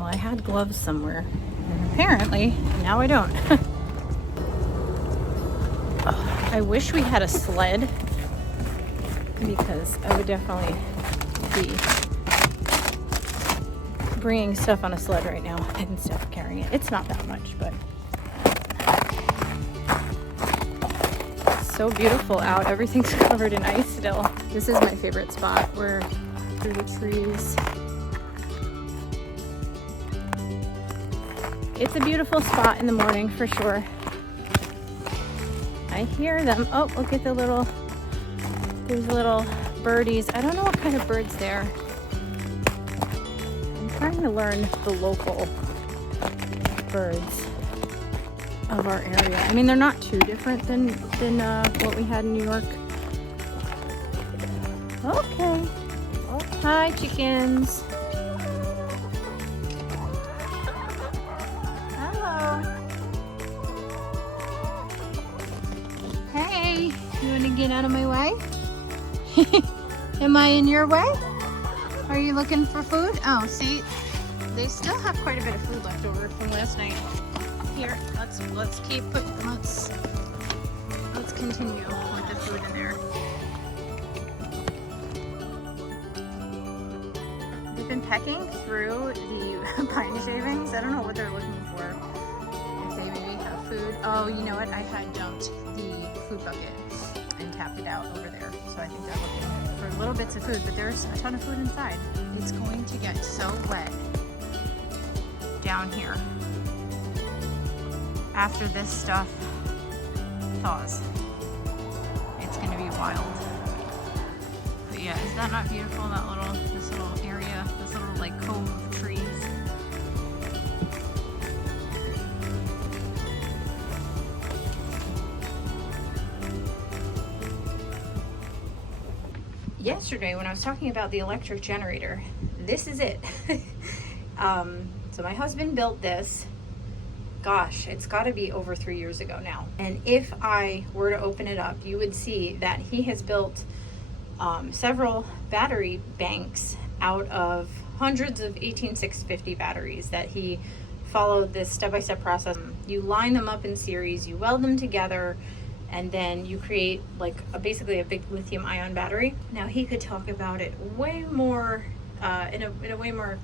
Well, I had gloves somewhere, and apparently now I don't. Oh, I wish we had a sled, because I would definitely be bringing stuff on a sled right now instead of carrying it. It's not that much, but it's so beautiful out. Everything's covered in ice still. This is my favorite spot. We're through the trees. It's a beautiful spot in the morning for sure. I hear them. Oh, look at the little, there's little birdies. I don't know what kind of birds they're. I'm trying to learn the local birds of our area. I mean, they're not too different than what we had in New York. Okay. Oh, hi, chickens. You want to get out of my way? Am I in your way? Are you looking for food? Oh, see, they still have quite a bit of food left over from last night. Here, let's keep putting. Let's continue with the food in there. They've been pecking through the pine shavings. I don't know what they're looking for. If they maybe have food. Oh, you know what? I had dumped the food bucket and tapped it out over there. So I think they're looking for little bits of food, but there's a ton of food inside. It's going to get so wet down here after this stuff thaws. It's going to be wild. But yeah, is that not beautiful? This little area, this little like cove of trees. Yesterday when I was talking about the electric generator, this is it. So my husband built this, gosh, it's got to be over 3 years ago now. And if I were to open it up, you would see that he has built several battery banks out of hundreds of 18650 batteries that he followed this step-by-step process. You line them up in series, you weld them together, and then you create like basically a big lithium ion battery. Now he could talk about it way more in a way more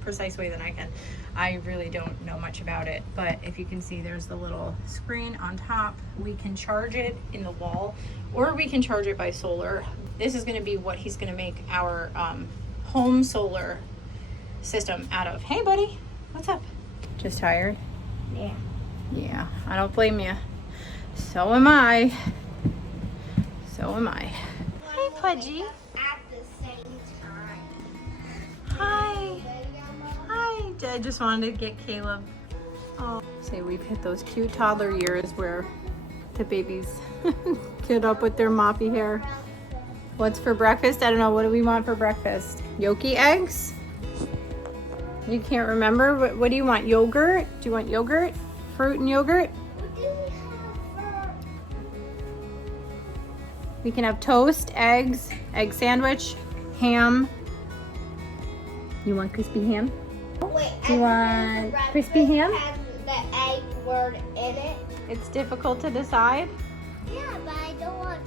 precise way than I can. I really don't know much about it, but if you can see, there's the little screen on top. We can charge it in the wall, or we can charge it by solar. This is going to be what he's going to make our home solar system out of. Hey buddy, what's up? Just tired? Yeah, I don't blame you. So am I. So am I. Hey, Pudgy. At the same time. Hi. Hi. I just wanted to get Caleb. Oh. Say we've hit those cute toddler years where the babies get up with their moppy hair. What's for breakfast? I don't know. What do we want for breakfast? Yoki eggs? You can't remember? What do you want? Yogurt? Do you want yogurt? Fruit and yogurt? We can have toast, eggs, egg sandwich, ham. You want crispy ham? Wait, You want crispy ham? Has the egg word in it? It's difficult to decide. Yeah, but I don't want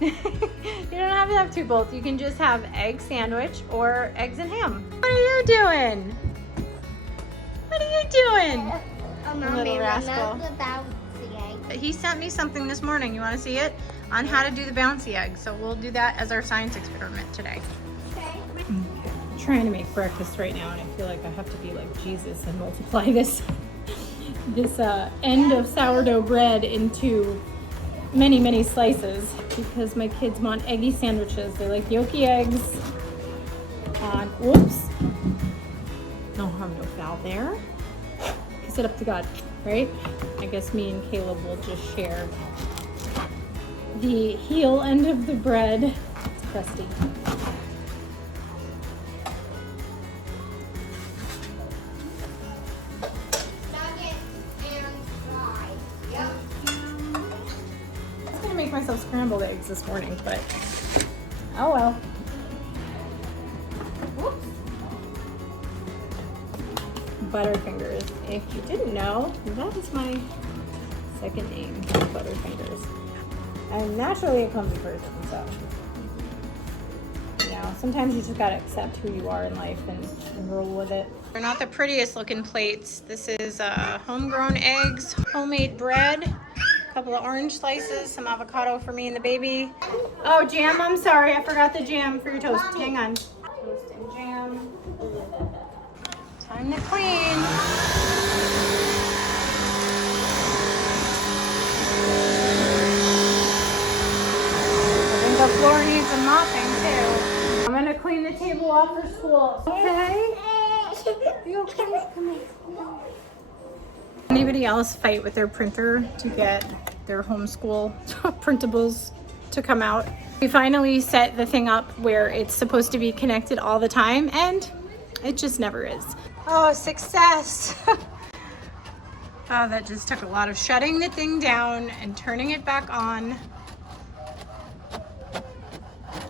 to You don't have to have two both. You can just have egg sandwich or eggs and ham. What are you doing? What are you doing? Little rascal. He sent me something this morning. You want to see it? On how to do the bouncy egg. So we'll do that as our science experiment today. Okay. I'm trying to make breakfast right now, and I feel like I have to be like Jesus and multiply this end of sourdough bread into many slices, because my kids want eggy sandwiches. They like yolky eggs on, whoops, no harm, no foul there. Kiss it up to God, right? I guess me and Caleb will just share the heel end of the bread. It's crusty. Make myself scrambled eggs this morning, but oh well. Whoops. Butterfingers. If you didn't know, that is my second name, Butterfingers. I'm naturally a clumsy person, so you know, sometimes you just gotta accept who you are in life and roll with it. They're not the prettiest looking plates. This is homegrown eggs, homemade bread, a couple of orange slices, some avocado for me and the baby. Oh, jam, I'm sorry, I forgot the jam for your toast. Hang on. Toast and jam. Time to clean. I think the floor needs a mopping too. I'm gonna clean the table off for school. Okay? You okay? Come here. Anybody else fight with their printer to get their homeschool printables to come out? We finally set the thing up where it's supposed to be connected all the time, and it just never is. Oh, success. Oh, that just took a lot of shutting the thing down and turning it back on.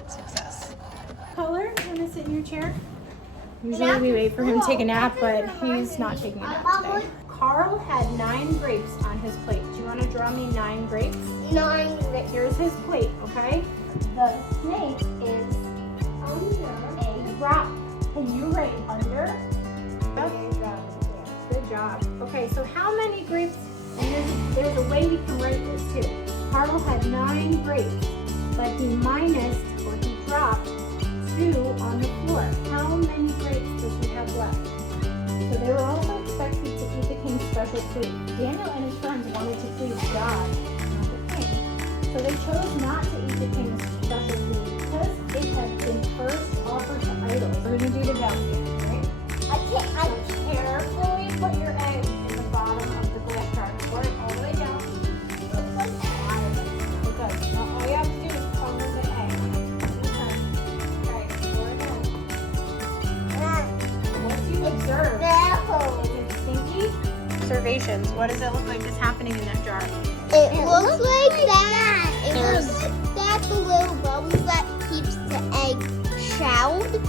Success. Color, you wanna sit in your chair? Usually we wait for him to take a nap, but he's not taking a nap today. Carl had 9 grapes on his plate. Do you want to draw me 9 grapes? 9 grapes. Here's his plate, okay? The snake is under a rock. Can you write under? Good job. Okay, so how many grapes? And there's a way we can write this too. Carl had 9 grapes, but he minused or he dropped 2 on the floor. How many grapes does he have left? So they were also expected to eat the king's special food. Daniel and his friends wanted to please God, not the king. So they chose not to eat the king's special food because it had been first offered to idols. We're going to do the bell game, right? I carefully put your egg in the bottom of the glass jar. Pour it all the way down. Looks like okay. Now all you have to do is cover the egg. Okay, pour it in. What do you observe? Is it stinky? Observations. What does it look like is happening in that jar? It looks like that. It looks like that. The little bubbles that keeps the egg shelled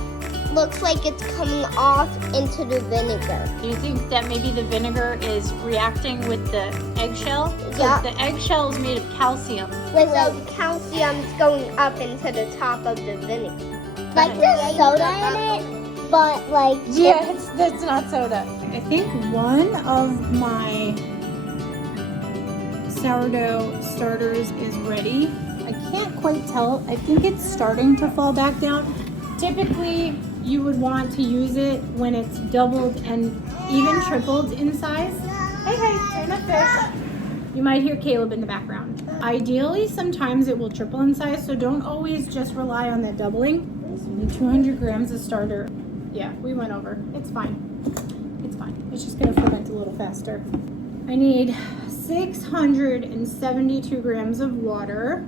looks like it's coming off into the vinegar. Do you think that maybe the vinegar is reacting with the eggshell? Yeah. The eggshell is made of calcium. With the calcium's going up into the top of the vinegar. Like there's soda in it, but like... Yeah, that's not soda. I think one of my sourdough starters is ready. I can't quite tell. I think it's starting to fall back down. Typically, you would want to use it when it's doubled and even tripled in size. Hey, turn up fish. You might hear Caleb in the background. Ideally, sometimes it will triple in size, so don't always just rely on that doubling. So you need 200 grams of starter. Yeah, we went over. It's fine. It's fine. It's just gonna ferment a little faster. I need 672 grams of water.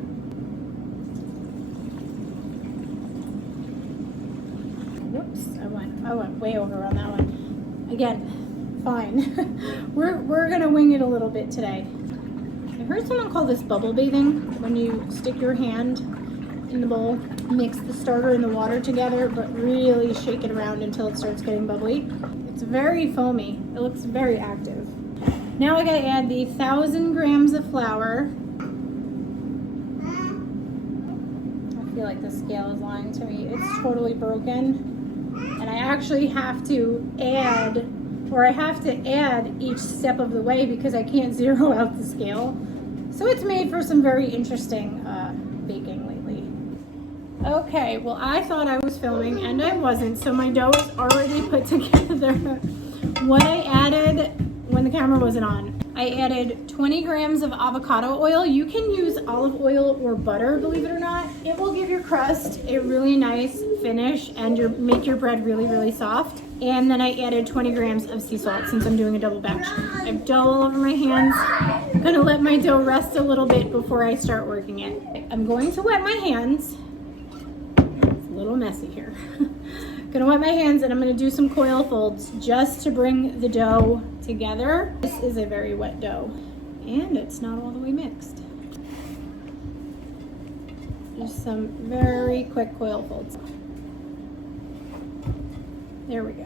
Whoops, I went way over on that one. Again, fine. we're gonna wing it a little bit today. I heard someone call this bubble bathing, when you stick your hand in the bowl, mix the starter and the water together, but really shake it around until it starts getting bubbly. It's very foamy. It looks very active. Now I gotta add the 1,000 grams of flour. I feel like the scale is lying to me. It's totally broken. And I actually have to add each step of the way because I can't zero out the scale. So it's made for some very interesting baking lately. Okay, well I thought I was filming and I wasn't, so my dough is already put together. What I added when the camera wasn't on, I added 20 grams of avocado oil. You can use olive oil or butter, believe it or not. It will give your crust a really nice finish and make your bread really, really soft. And then I added 20 grams of sea salt since I'm doing a double batch. I have dough all over my hands. I'm gonna let my dough rest a little bit before I start working it. I'm going to wet my hands. It's a little messy here. Gonna wet my hands and I'm gonna do some coil folds just to bring the dough together. This is a very wet dough and it's not all the way mixed. Just some very quick coil folds. There we go.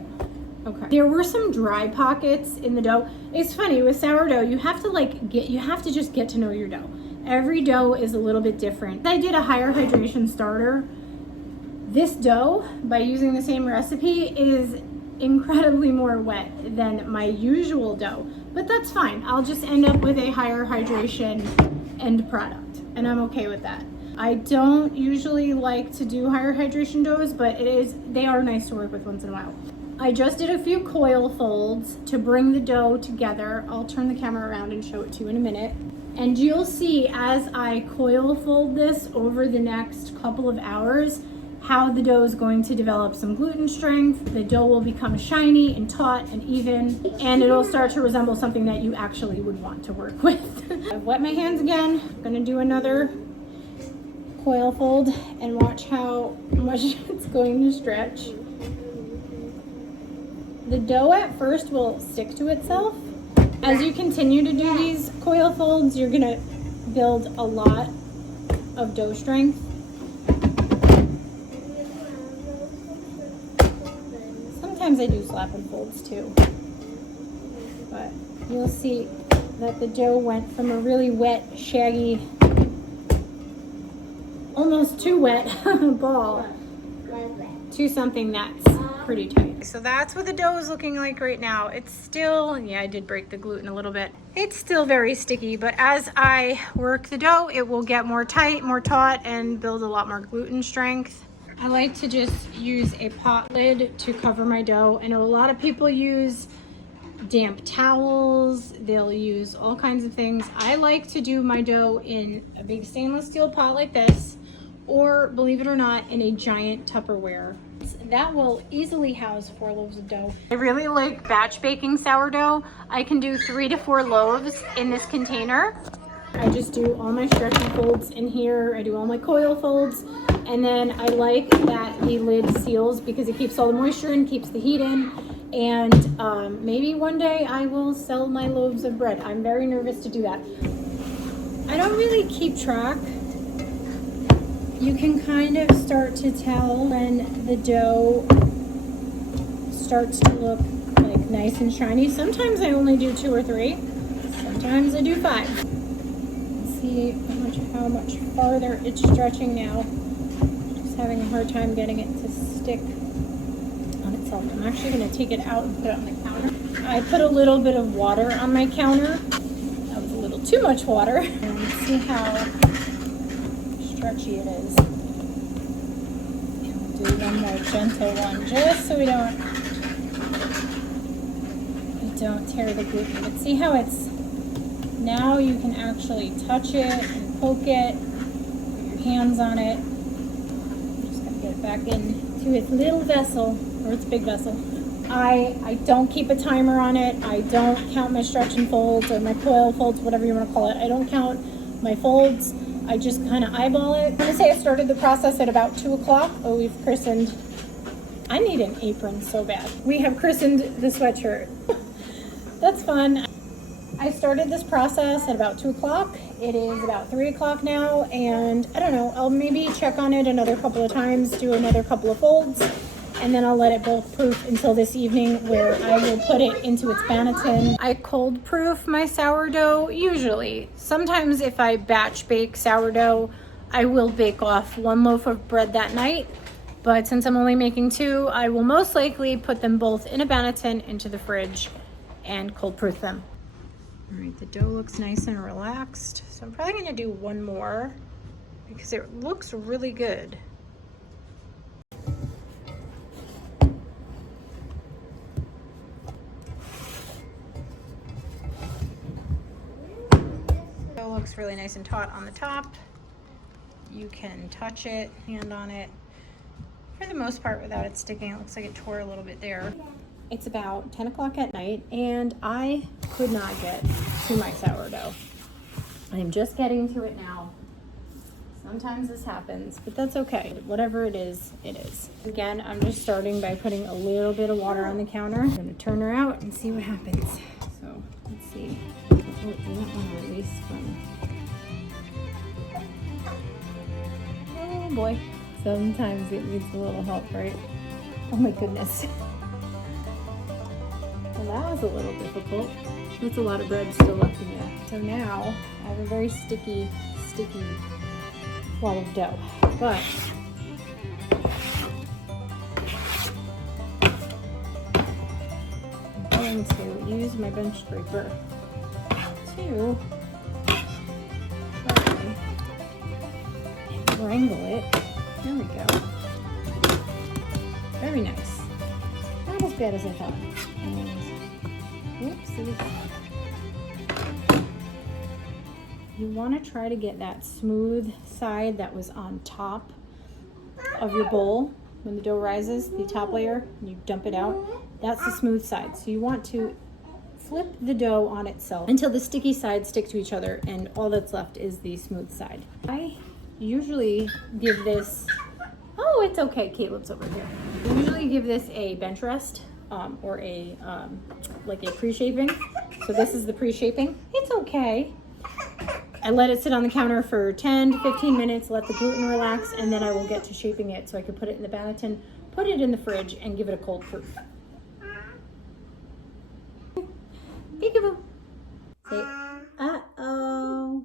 Okay. There were some dry pockets in the dough. It's funny with sourdough, you have to just get to know your dough. Every dough is a little bit different. I did a higher hydration starter. This dough, by using the same recipe, is incredibly more wet than my usual dough, but that's fine. I'll just end up with a higher hydration end product, and I'm okay with that. I don't usually like to do higher hydration doughs, but they are nice to work with once in a while. I just did a few coil folds to bring the dough together. I'll turn the camera around and show it to you in a minute. And you'll see as I coil fold this over the next couple of hours how the dough is going to develop some gluten strength. The dough will become shiny and taut and even, and it'll start to resemble something that you actually would want to work with. I've wet my hands again. I'm gonna do another coil fold and watch how much it's going to stretch. The dough at first will stick to itself. As you continue to do these coil folds, you're gonna build a lot of dough strength. Sometimes I do slap and folds too. But you'll see that the dough went from a really wet, shaggy, almost too wet ball to something that's pretty tight. So that's what the dough is looking like right now. It's still, yeah, I did break the gluten a little bit. It's still very sticky, but as I work the dough, it will get more tight, more taut, and build a lot more gluten strength. I like to just use a pot lid to cover my dough. I know a lot of people use damp towels. They'll use all kinds of things. I like to do my dough in a big stainless steel pot like this, or believe it or not, in a giant Tupperware. That will easily house 4 loaves of dough. I really like batch baking sourdough. I can do 3 to 4 loaves in this container. I just do all my stretchy folds in here. I do all my coil folds. And then I like that the lid seals because it keeps all the moisture in, keeps the heat in. And maybe one day I will sell my loaves of bread. I'm very nervous to do that. I don't really keep track. You can kind of start to tell when the dough starts to look like nice and shiny. Sometimes I only do 2 or 3. Sometimes I do 5. Let's see how much farther it's stretching now. Just having a hard time getting it to stick on itself. I'm actually going to take it out and put it on the counter. I put a little bit of water on my counter. That was a little too much water. And let's see how stretchy it is. And we'll do one more gentle one just so we don't tear the gluten. But see how it's, now you can actually touch it and poke it, put your hands on it. I'm just gonna get it back into its little vessel, or its big vessel. I don't keep a timer on it. I don't count my stretch and folds or my coil folds, whatever you want to call it. I don't count my folds. I just kind of eyeball it. I'm gonna say I started the process at about 2 o'clock. Oh, we've christened. I need an apron so bad. We have christened the sweatshirt. That's fun. I started this process at about 2 o'clock. It is about 3 o'clock now, and I don't know, I'll maybe check on it another couple of times, do another couple of folds, and then I'll let it bulk proof until this evening where I will put it into its banneton. I cold proof my sourdough usually. Sometimes if I batch bake sourdough, I will bake off 1 loaf of bread that night. But since I'm only making 2, I will most likely put them both in a banneton into the fridge and cold proof them. All right, the dough looks nice and relaxed. So I'm probably gonna do 1 more because it looks really good. Dough looks really nice and taut on the top. You can touch it, hand on it, for the most part without it sticking. It looks like it tore a little bit there. It's about 10 o'clock at night and I could not get to my sourdough. I am just getting to it now. Sometimes this happens, but that's okay. Whatever it is, it is. Again, I'm just starting by putting a little bit of water on the counter. I'm gonna turn her out and see what happens. So let's see. Oh, you don't want to release from. Oh boy. Sometimes it needs a little help, right? Oh my goodness. that was a little difficult. That's a lot of bread still left in there. So now I have a very sticky wall of dough. But I'm going to use my bench scraper to try and wrangle it. There we go. Very nice. Not as bad as I thought. And whoopsie. You want to try to get that smooth side that was on top of your bowl. When the dough rises, the top layer, you dump it out. That's the smooth side. So you want to flip the dough on itself until the sticky sides stick to each other and all that's left is the smooth side. I usually give this, oh, it's okay, Caleb's over here. I usually give this a bench rest or a like a pre-shaping. So this is the pre-shaping. It's okay. I let it sit on the counter for 10 to 15 minutes, let the gluten relax, and then I will get to shaping it so I can put it in the Banneton, put it in the fridge, and give it a cold proof. Peekaboo. Say, uh-oh.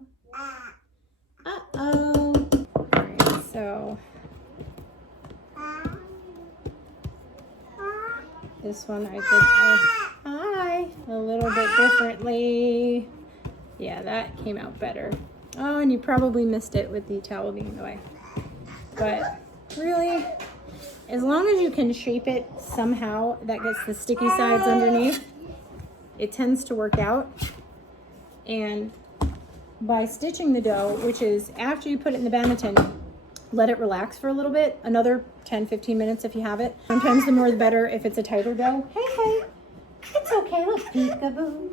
Uh-oh. Alright, so this one I did hi, a little bit differently. Yeah, that came out better. Oh, and you probably missed it with the towel being in the way. But really, as long as you can shape it somehow that gets the sticky sides underneath, it tends to work out. And by stitching the dough, which is after you put it in the Banneton, let it relax for a little bit, another 10-15 minutes if you have it. Sometimes the more the better if it's a tighter dough. Hey, hey, it's okay, look, peekaboo.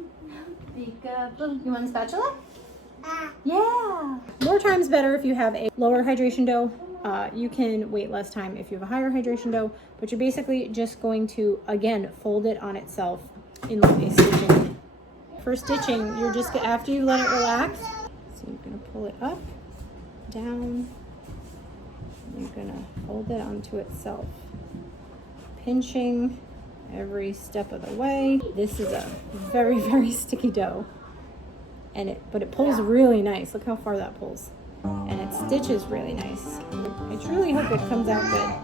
Peekaboo. You want a spatula? Yeah. More times better if you have a lower hydration dough. You can wait less time if you have a higher hydration dough, but you're basically just going to, again, fold it on itself in like a stitching. For stitching, you're just, after you let it relax, so you're going to pull it up, down, and you're going to fold it onto itself. Pinching every step of the way. This is a very, very sticky dough. But it pulls really nice. Look how far that pulls. And it stitches really nice. I truly hope it comes out good.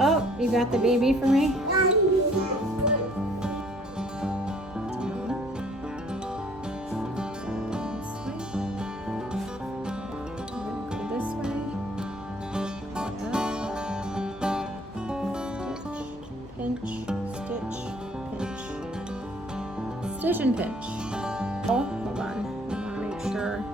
Oh, you got the baby for me? Stitch and pinch. Oh, hold on. I want to make sure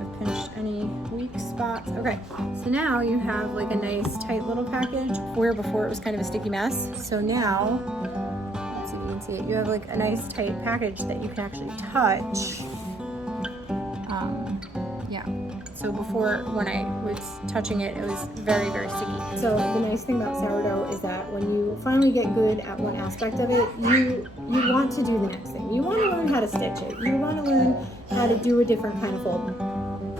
I've pinched any weak spots. Okay, so now you have like a nice tight little package where before it was kind of a sticky mess. So now, let's see if you can see it. You have like a nice tight package that you can actually touch. Yeah. So before, when I was touching it, it was very, very sticky. So the nice thing about sourdough is that when you finally get good at one aspect of it, you want to do the next thing. You want to learn how to stitch it. You want to learn how to do a different kind of fold.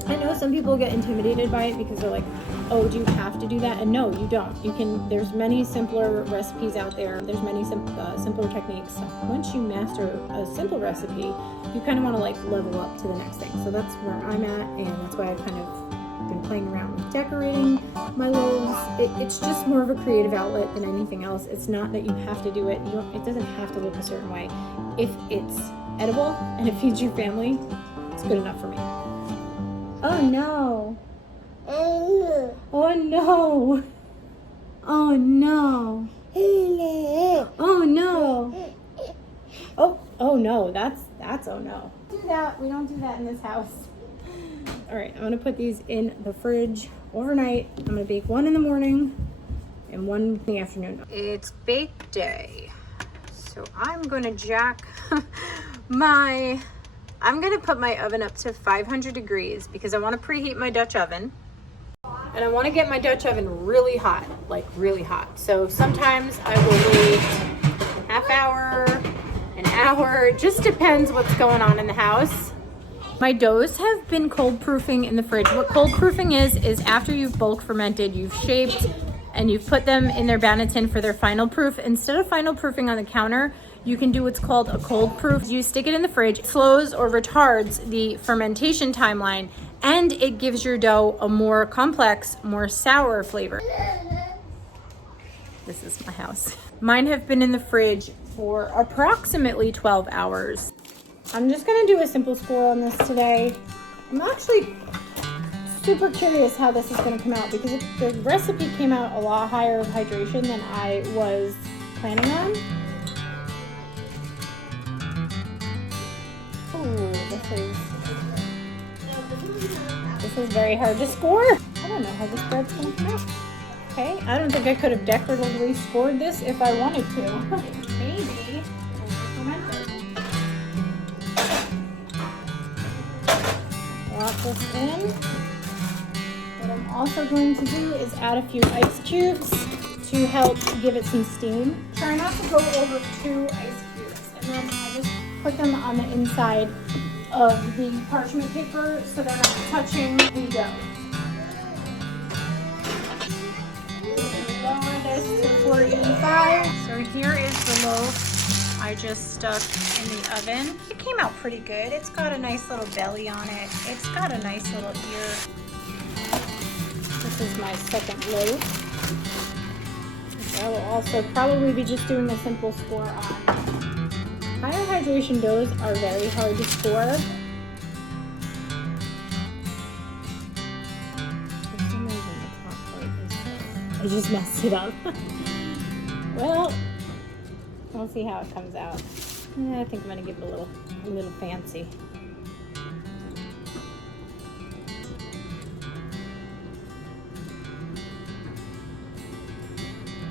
I know some people get intimidated by it because they're like, oh, do you have to do that? And no, you don't. You can, there's many simpler recipes out there. There's many simpler techniques. Once you master a simple recipe, you kind of want to like level up to the next thing. So that's where I'm at, and that's why I've kind of been playing around with decorating my loaves. It's just more of a creative outlet than anything else. It's not that you have to do it. It doesn't have to look a certain way. If it's edible and it feeds your family, it's good enough for me. Oh no. Oh no. Oh no. Oh no. Oh no. That's oh no. Do that. We don't do that in this house. All right, I'm gonna put these in the fridge overnight. I'm gonna bake one in the morning and one in the afternoon. It's bake day. So I'm gonna I'm gonna put my oven up to 500 degrees because I wanna preheat my Dutch oven. And I wanna get my Dutch oven really hot, like really hot. So sometimes I will wait half hour, an hour, it just depends what's going on in the house. My doughs have been cold proofing in the fridge. What cold proofing is after you've bulk fermented, you've shaped, and you've put them in their Banneton for their final proof. Instead of final proofing on the counter, You can do what's called a cold proof. You stick it in the fridge, it slows or retards the fermentation timeline, and it gives your dough a more complex, more sour flavor. This is my house. Mine have been in the fridge for approximately 12 hours. I'm just gonna do a simple score on this today. I'm actually super curious how this is gonna come out because the recipe came out a lot higher of hydration than I was planning on. Ooh, this is very hard to score. I don't know how this bread's gonna come out. Okay, I don't think I could have decoratively scored this if I wanted to. Maybe. Lock this in. What I'm also going to do is add a few ice cubes to help give it some steam. Try not to go over 2 ice cubes, and then I just put them on the inside of the parchment paper so they're not touching the dough. Lower this to 485. So here is the loaf I just stuck in the oven. It came out pretty good. It's got a nice little belly on it. It's got a nice little ear. This is my second loaf. I will also probably be just doing a simple score on. Higher hydration doughs are very hard to score. For some reason the top part is, I just messed it up. Well, we'll see how it comes out. I think I'm gonna give it a little fancy.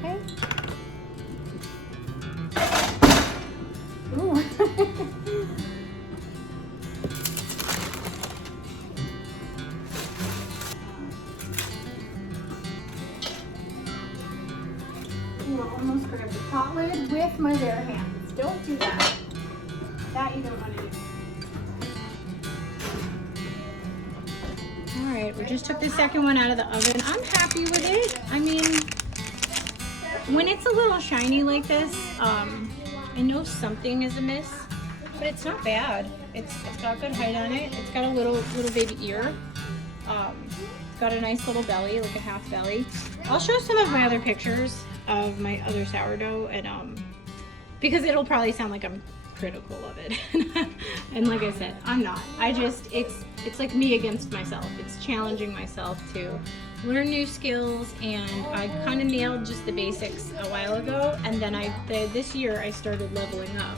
Okay. Ooh. Ooh, I almost grabbed the pot lid with my bare hands. Don't do that. That you don't want to do. All right, we just took the second one out of the oven. I'm happy with it. I mean, when it's a little shiny like this, I know something is amiss, but it's not bad. It's got good height on it. It's got a little baby ear. It's got a nice little belly, like a half belly. I'll show some of my other pictures of my other sourdough, and because it'll probably sound like I'm critical of it. And like I said, I'm not. It's like me against myself. It's challenging myself to learn new skills, and I kind of nailed just the basics a while ago, and then this year I started leveling up.